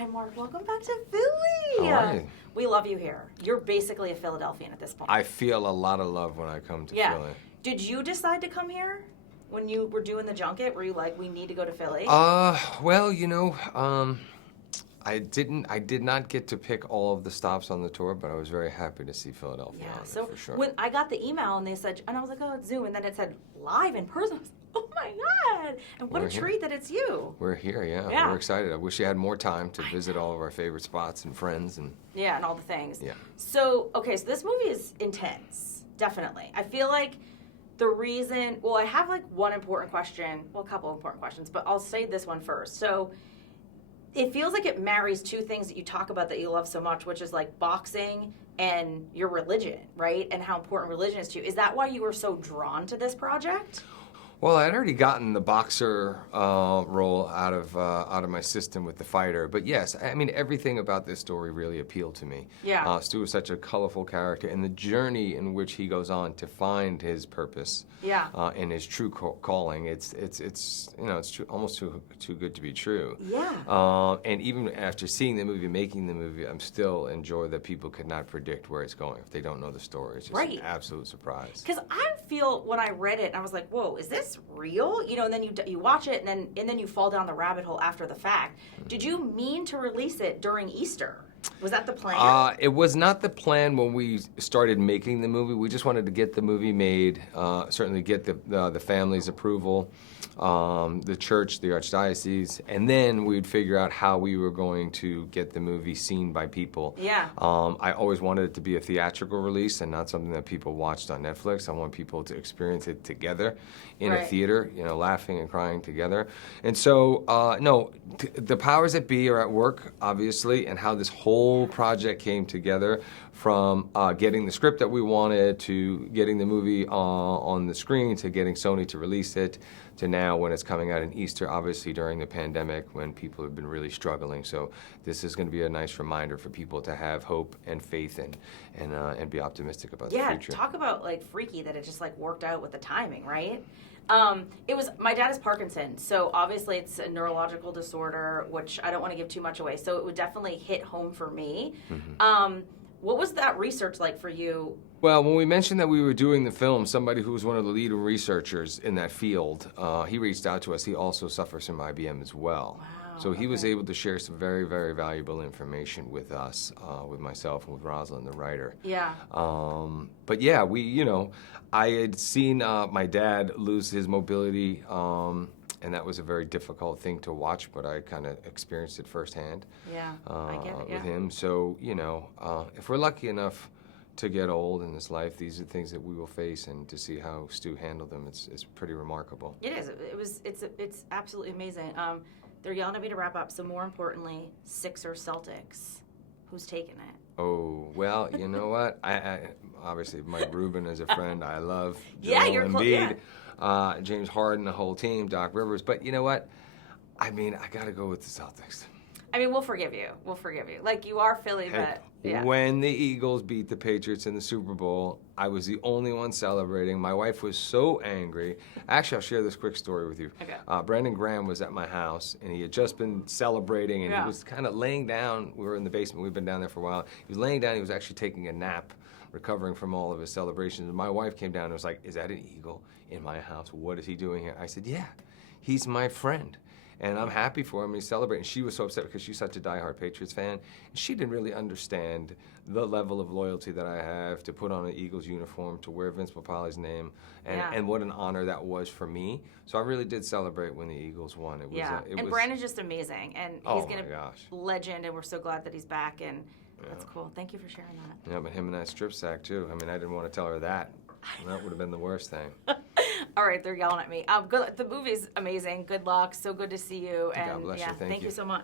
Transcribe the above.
Hi, Mark. Welcome back to Philly. How are you? We love you here. You're basically a Philadelphian at this point. I feel a lot of love when I come to Philly. Did you decide to come here when you were doing the junket? Were you like, we need to go to Philly? Well, I did not get to pick all of the stops on the tour, but I was very happy to see Philadelphia on so it, for sure. When I got the email and they said, and I was like, oh, it's Zoom, and then it said live in person. I was like, oh my God! And what a treat that it's you. We're here, yeah. We're excited. I wish you had more time to visit all of our favorite spots and friends and and all the things. Yeah. So this movie is intense, definitely. I feel like the reason, I have like one important question, a couple of important questions, but I'll say this one first. So it feels like it marries two things that you talk about that you love so much, which is like boxing and your religion, right? And how important religion is to you. Is that why you were so drawn to this project? Well, I'd already gotten the boxer role out of my system with the fighter, but yes, I mean everything about this story really appealed to me. Yeah. Stu is such a colorful character, and the journey in which he goes on to find his purpose. Yeah. And his true calling. It's true, almost too good to be true. Yeah. And even after seeing the movie, making the movie, I'm still enjoy that people could not predict where it's going if they don't know the story. It's just an absolute surprise. Because I feel when I read it, I was like, whoa, is this real? And then you watch it, and then you fall down the rabbit hole after the fact. Did you mean to release it during Easter? Was that the plan? It was not the plan when we started making the movie. We just wanted to get the movie made, certainly get the family's approval, the church, the archdiocese, and then we'd figure out how we were going to get the movie seen by people. Yeah. I always wanted it to be a theatrical release and not something that people watched on Netflix. I want people to experience it together in a theater, laughing and crying together. And so, the powers that be are at work, obviously, and how this whole project came together from getting the script that we wanted to getting the movie on the screen to getting Sony to release it to now when it's coming out in Easter, obviously during the pandemic when people have been really struggling. So this is going to be a nice reminder for people to have hope and faith and be optimistic about the future. Yeah, talk about like freaky that it just like worked out with the timing, right? My dad has Parkinson's, so obviously it's a neurological disorder, which I don't want to give too much away. So it would definitely hit home for me. Mm-hmm. What was that research like for you? Well, when we mentioned that we were doing the film, somebody who was one of the leading researchers in that field, he reached out to us. He also suffers from IBM as well. Wow. So he was able to share some very, very valuable information with us, with myself and with Rosalind, the writer. Yeah. But yeah, I had seen my dad lose his mobility, and that was a very difficult thing to watch, but I kind of experienced it firsthand. Yeah, I get it, with him. So, if we're lucky enough to get old in this life, these are things that we will face, and to see how Stu handled them, it's pretty remarkable. It is. It's absolutely amazing. They're yelling at me to wrap up, so more importantly, Sixers Celtics. Who's taking it? Oh, well, you know what? I obviously, Mike Rubin is a friend. I love Joel Embiid, James Harden, the whole team, Doc Rivers. But you know what? I mean, I got to go with the Celtics. I mean, we'll forgive you. Like, you are Philly, but yeah. When the Eagles beat the Patriots in the Super Bowl, I was the only one celebrating. My wife was so angry. Actually, I'll share this quick story with you. Okay. Brandon Graham was at my house, and he had just been celebrating, and he was kind of laying down. We were in the basement. We've been down there for a while. He was laying down. He was actually taking a nap, recovering from all of his celebrations. And my wife came down and was like, "Is that an eagle in my house? What is he doing here?" I said, "Yeah, he's my friend. And I'm happy for him. He's celebrating." She was so upset because she's such a diehard Patriots fan. And she didn't really understand the level of loyalty that I have to put on an Eagles uniform, to wear Vince Papale's name, and what an honor that was for me. So I really did celebrate when the Eagles won. And Brandon's just amazing. And he's going to legend, and we're so glad that he's back. And that's cool. Thank you for sharing that. Yeah, but him and that strip sack, too. I mean, I didn't want to tell her that. That would have been the worst thing. All right, they're yelling at me. The movie's amazing. Good luck. So good to see you. And God bless you. Thank you so much.